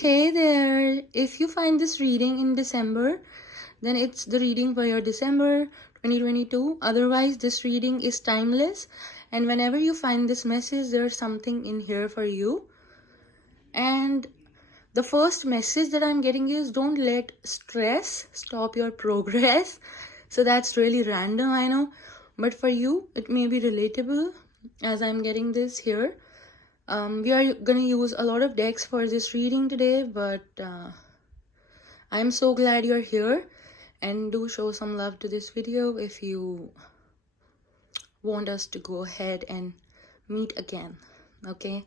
Hey there! If you find this reading in December, then it's the reading for your December 2022. Otherwise, this reading is timeless, and whenever you find this message, there's something in here for you. And the first message that I'm getting is don't let stress stop your progress. So that's really random, I know, but for you, it may be relatable as I'm getting this here. We are gonna use a lot of decks for this reading today, but I'm so glad you're here, and do show some love to this video if you want us to go ahead and meet again, okay?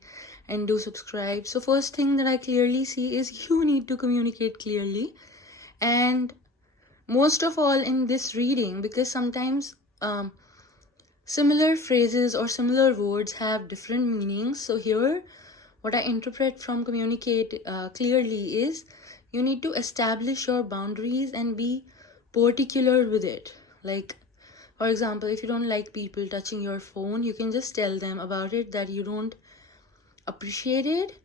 And do subscribe. So first thing that I clearly see is you need to communicate clearly, and most of all in this reading, because sometimes similar phrases or similar words have different meanings. So here what I interpret from communicate clearly is you need to establish your boundaries and be particular with it. Like, for example, if you don't like people touching your phone, you can just tell them about it, that you don't appreciate it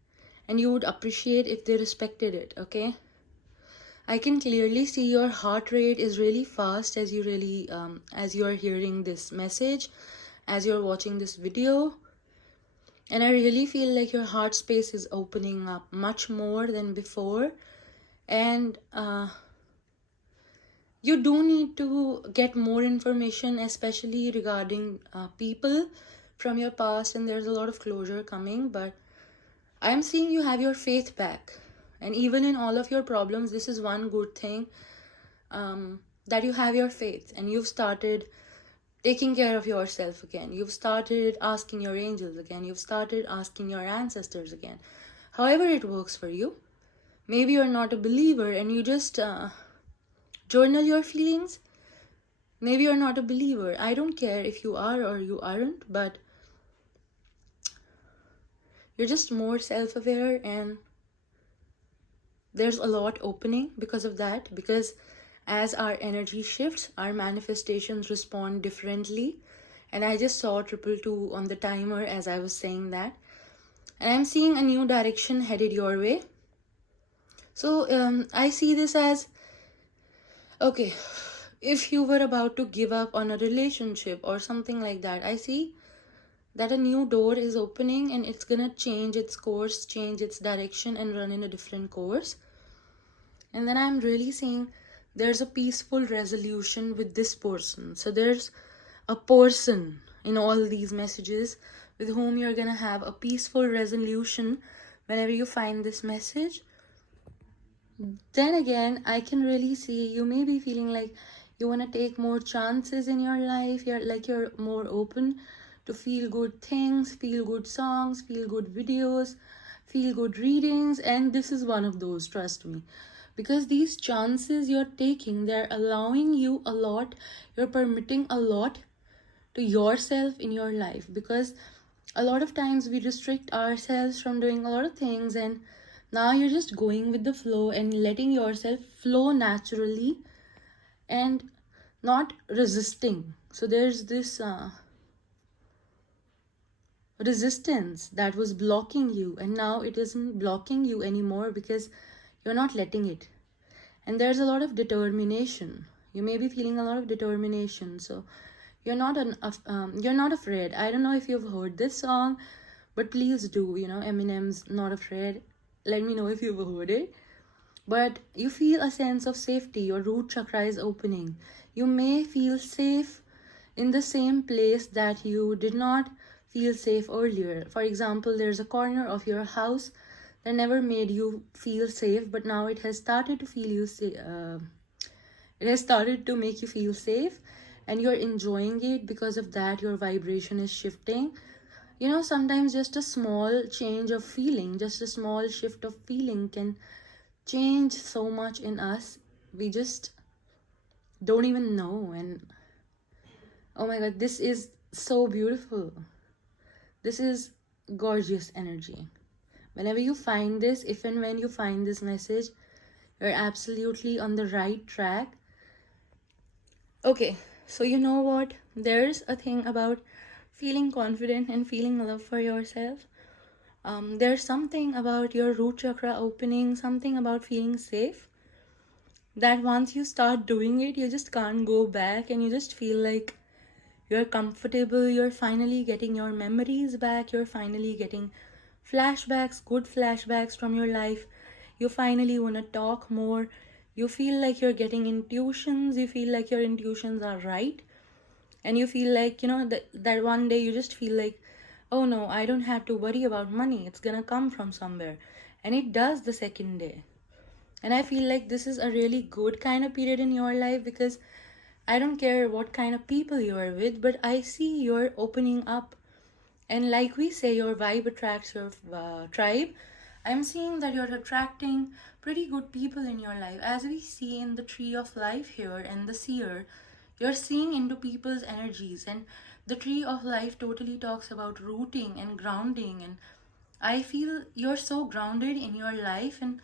and you would appreciate if they respected it, okay? I can clearly see your heart rate is really fast as you are hearing this message, as you're watching this video. And I really feel like your heart space is opening up much more than before. And you do need to get more information, especially regarding people from your past. And there's a lot of closure coming. But I'm seeing you have your faith back. And even in all of your problems, this is one good thing, that you have your faith. And you've started taking care of yourself again. You've started asking your angels again. You've started asking your ancestors again. However it works for you. Maybe you're not a believer and you just journal your feelings. Maybe you're not a believer. I don't care if you are or you aren't, but you're just more self-aware, and there's a lot opening because of that. Because as our energy shifts, our manifestations respond differently. And I just saw 222 on the timer as I was saying that. And I'm seeing a new direction headed your way. So I see this as, okay, if you were about to give up on a relationship or something like that, I see that a new door is opening and it's gonna change its course, change its direction, and run in a different course. And then I'm really seeing there's a peaceful resolution with this person. So there's a person in all these messages with whom you're gonna have a peaceful resolution whenever you find this message. Then again, I can really see you may be feeling like you want to take more chances in your life. You're more open to feel good things, feel good songs, feel good videos, feel good readings. And this is one of those, trust me. Because these chances you're taking, they're allowing you a lot. You're permitting a lot to yourself in your life. Because a lot of times we restrict ourselves from doing a lot of things, and now you're just going with the flow and letting yourself flow naturally and not resisting. So there's this resistance that was blocking you, and now it isn't blocking you anymore because you're not letting it. And there's a lot of determination. You may be feeling a lot of determination. So you're not afraid. I don't know if you've heard this song, but please do. Eminem's Not Afraid. Let me know if you've heard it. But you feel a sense of safety. Your root chakra is opening. You may feel safe in the same place that you did not feel safe earlier. For example, there's a corner of your house that never made you feel safe, but now it has started to feel you it has started to make you feel safe, and you're enjoying it. Because of that, your vibration is shifting. Sometimes just a small change of feeling, just a small shift of feeling can change so much in us. We just don't even know. And oh my god, this is so beautiful. This is gorgeous energy. Whenever you find this, if and when you find this message, you're absolutely on the right track. Okay, so you know what? There's a thing about feeling confident and feeling love for yourself. There's something about your root chakra opening, something about feeling safe, that once you start doing it, you just can't go back, and you just feel like you're comfortable. You're finally getting your memories back. You're finally getting flashbacks, good flashbacks from your life. You finally want to talk more. You feel like you're getting intuitions. You feel like your intuitions are right. And you feel like, that one day you just feel like, oh no, I don't have to worry about money. It's gonna come from somewhere. And it does the second day. And I feel like this is a really good kind of period in your life, because I don't care what kind of people you are with, but I see you're opening up. And like we say, your vibe attracts your tribe. I'm seeing that you're attracting pretty good people in your life. As we see in the tree of life here and the seer, you're seeing into people's energies. And the tree of life totally talks about rooting and grounding. And I feel you're so grounded in your life, and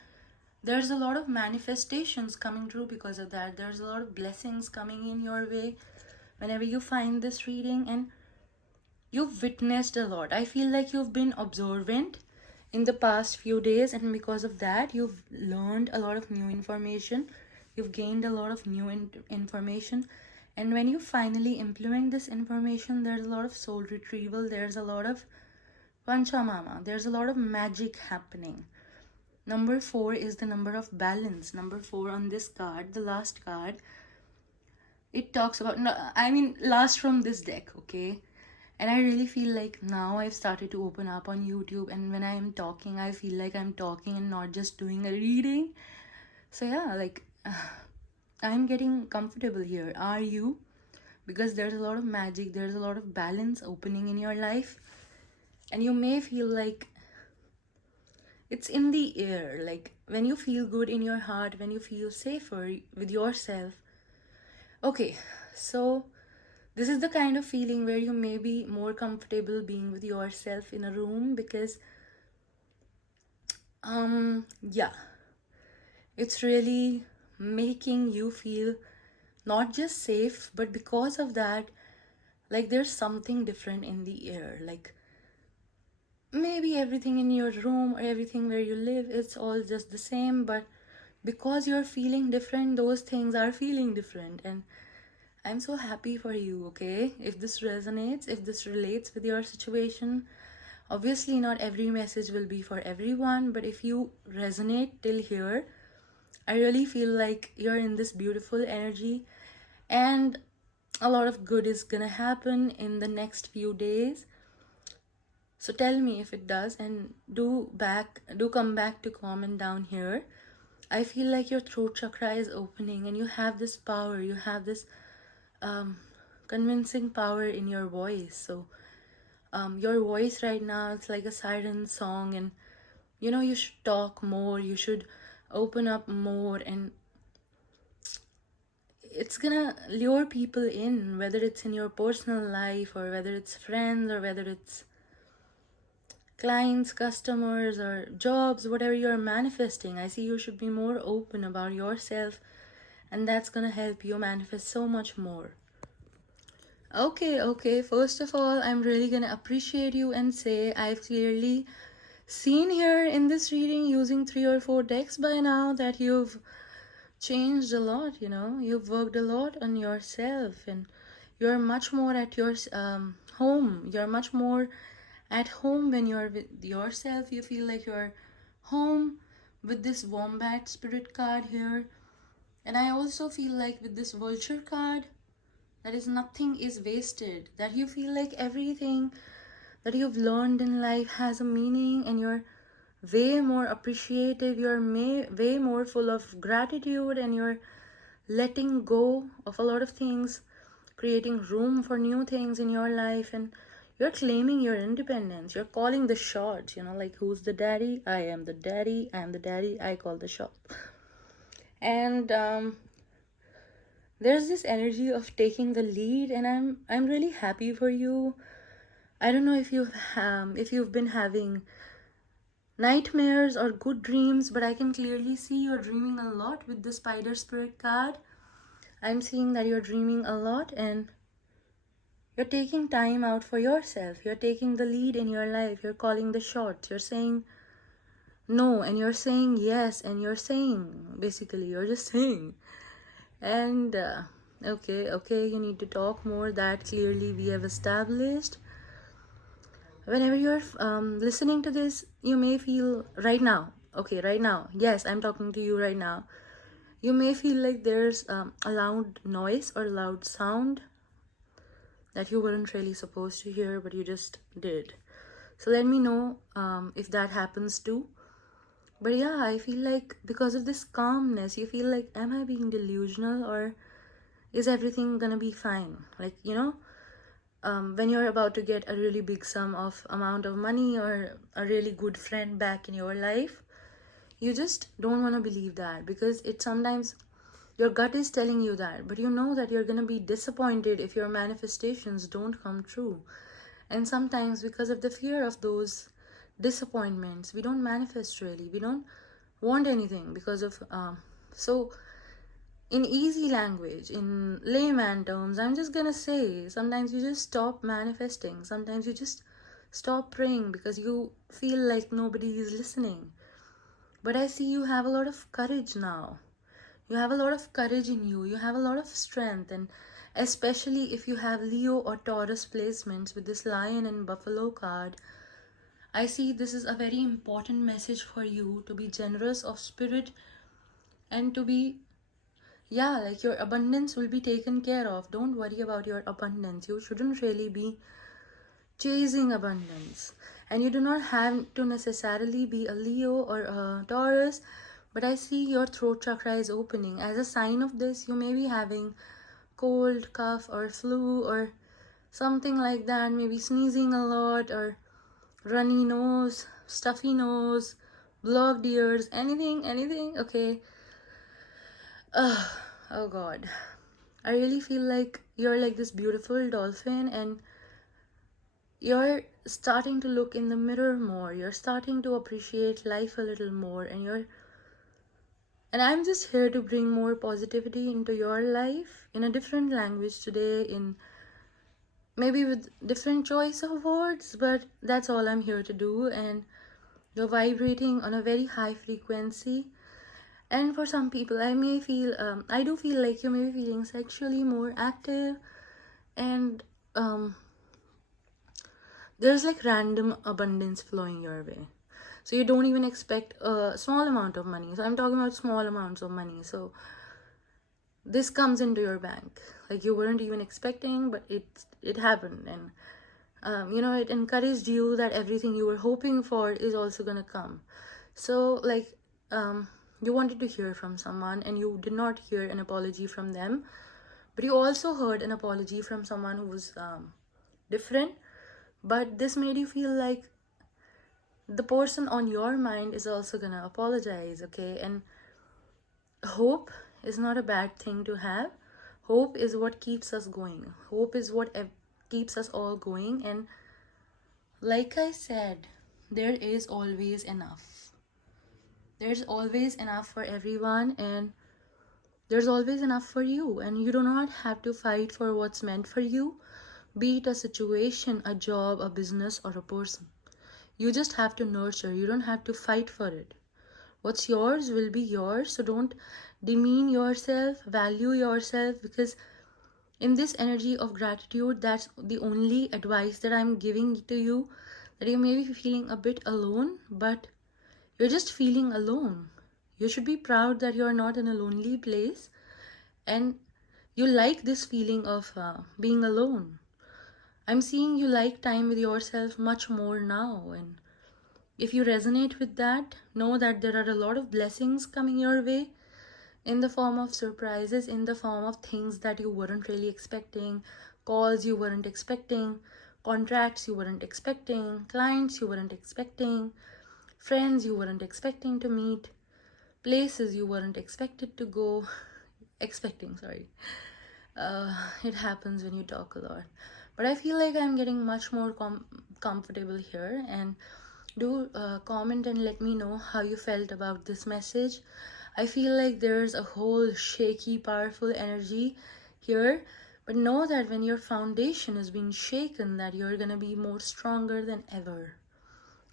there's a lot of manifestations coming true because of that. There's a lot of blessings coming in your way whenever you find this reading, and you've witnessed a lot. I feel like you've been observant in the past few days, and because of that, you've learned a lot of new information. You've gained a lot of new information. And when you finally implement this information, there's a lot of soul retrieval. There's a lot of Panchamama. There's a lot of magic happening. Number 4 is the number of balance. Number 4 on this card, the last card, it talks about, no, I mean, last from this deck, okay? And I really feel like now I've started to open up on YouTube, and when I am talking, I feel like I'm talking and not just doing a reading. So yeah, like, I'm getting comfortable here. Are you? Because there's a lot of magic, there's a lot of balance opening in your life, and you may feel like it's in the air. Like when you feel good in your heart, when you feel safer with yourself. Okay, so this is the kind of feeling where you may be more comfortable being with yourself in a room, because yeah, it's really making you feel not just safe, but because of that, like there's something different in the air. Like maybe everything in your room or everything where you live, it's all just the same, but because you're feeling different, those things are feeling different. And I'm so happy for you, okay? If this resonates, if this relates with your situation, obviously not every message will be for everyone, but if you resonate till here, I really feel like you're in this beautiful energy, and a lot of good is gonna happen in the next few days. So tell me if it does, and do come back to comment down here. I feel like your throat chakra is opening, and you have this power, you have this convincing power in your voice. So your voice right now, it's like a siren song, and you should talk more, you should open up more, and it's gonna lure people in, whether it's in your personal life or whether it's friends or whether it's clients, customers, or jobs, whatever you're manifesting. I see you should be more open about yourself, and that's gonna help you manifest so much more. Okay, first of all, I'm really gonna appreciate you and say I've clearly seen here in this reading, using 3 or 4 decks by now, that you've changed a lot. You've worked a lot on yourself, and you're much more at your home. You're much more at home when you're with yourself. You feel like you're home with this wombat spirit card here. And I also feel like with this vulture card, that is, nothing is wasted, that you feel like everything that you've learned in life has a meaning, and you're way more appreciative, you're way more full of gratitude, and you're letting go of a lot of things, creating room for new things in your life, and you're claiming your independence. You're calling the shots, like, who's the daddy? I am the daddy. I am the daddy. I call the shot. And there's this energy of taking the lead, and I'm really happy for you. I don't know if you've been having nightmares or good dreams, but I can clearly see you're dreaming a lot with the spider spirit card. I'm seeing that you're dreaming a lot, and You're taking time out for yourself. You're taking the lead in your life. You're calling the shots. You're saying no and you're saying yes, and you're saying, basically, you're just saying. And okay, you need to talk more. That clearly we have established. Whenever you're listening to this, you may feel right now, yes, I'm talking to you right now. You may feel like there's a loud noise or loud sound that you weren't really supposed to hear, but you just did. So let me know if that happens too. But yeah, I feel like because of this calmness, you feel like, am I being delusional, or is everything gonna be fine? Like, when you're about to get a really big sum of amount of money or a really good friend back in your life, you just don't want to believe that, because it sometimes your gut is telling you that, but you know that you're going to be disappointed if your manifestations don't come true. And sometimes because of the fear of those disappointments, we don't manifest, really, we don't want anything because of so in easy language, in layman terms, I'm just gonna say, sometimes you just stop manifesting. Sometimes you just stop praying because you feel like nobody is listening. But I see you have a lot of courage now. You have a lot of courage in you. You have a lot of strength. And especially if you have Leo or Taurus placements with this lion and buffalo card, I see this is a very important message for you to be generous of spirit and to be, yeah, like your abundance will be taken care of. Don't worry about your abundance. You shouldn't really be chasing abundance. And you do not have to necessarily be a Leo or a Taurus, but I see your throat chakra is opening. As a sign of this, you may be having cold, cough, or flu, or something like that. Maybe sneezing a lot, or runny nose, stuffy nose, blocked ears, anything. Okay. Oh god. I really feel like you're like this beautiful dolphin, and you're starting to look in the mirror more. You're starting to appreciate life a little more, and I'm just here to bring more positivity into your life in a different language today, in maybe with different choice of words, but that's all I'm here to do. And you're vibrating on a very high frequency. And for some people, I do feel like you may be feeling sexually more active, and there's like random abundance flowing your way. So you don't even expect a small amount of money. So I'm talking about small amounts of money. So this comes into your bank like you weren't even expecting, but it happened. And it encouraged you that everything you were hoping for is also gonna come. So like you wanted to hear from someone and you did not hear an apology from them, but you also heard an apology from someone who was different. But this made you feel like the person on your mind is also gonna apologize. Okay. And hope is not a bad thing to have. Hope is what keeps us going. Hope is what keeps us all going. And like I said, there is always enough. There's always enough for everyone, and there's always enough for you. And you do not have to fight for what's meant for you, be it a situation, a job, a business, or a person. You just have to nurture. You don't have to fight for it. What's yours will be yours. So don't demean yourself, value yourself, because in this energy of gratitude, that's the only advice that I'm giving to you. That you may be feeling a bit alone, but you're just feeling alone. You should be proud that you're not in a lonely place, and you like this feeling of being alone. I'm seeing you like time with yourself much more now, and if you resonate with that, know that there are a lot of blessings coming your way in the form of surprises, in the form of things that you weren't really expecting, calls you weren't expecting, contracts you weren't expecting, clients you weren't expecting, friends you weren't expecting to meet, places you weren't expected to go, expecting, sorry. It happens when you talk a lot. But I feel like I'm getting much more comfortable here. And do comment and let me know how you felt about this message. I feel like there's a whole shaky, powerful energy here, But know that when your foundation is being shaken, that you're gonna be more stronger than ever.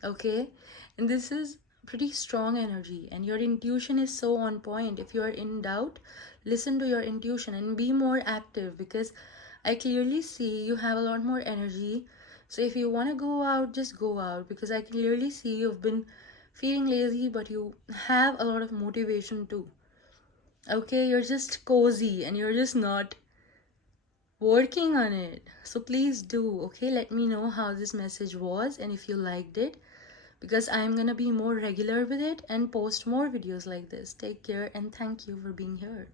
Okay? And this is pretty strong energy, and your intuition is so on point. If you're in doubt, listen to your intuition and be more active, because I clearly see you have a lot more energy. So if you want to go out, just go out, because I clearly see you've been feeling lazy, but you have a lot of motivation too. Okay, you're just cozy and you're just not working on it. So please do. Okay, let me know how this message was and if you liked it, because I'm gonna be more regular with it and post more videos like this. Take care and thank you for being here.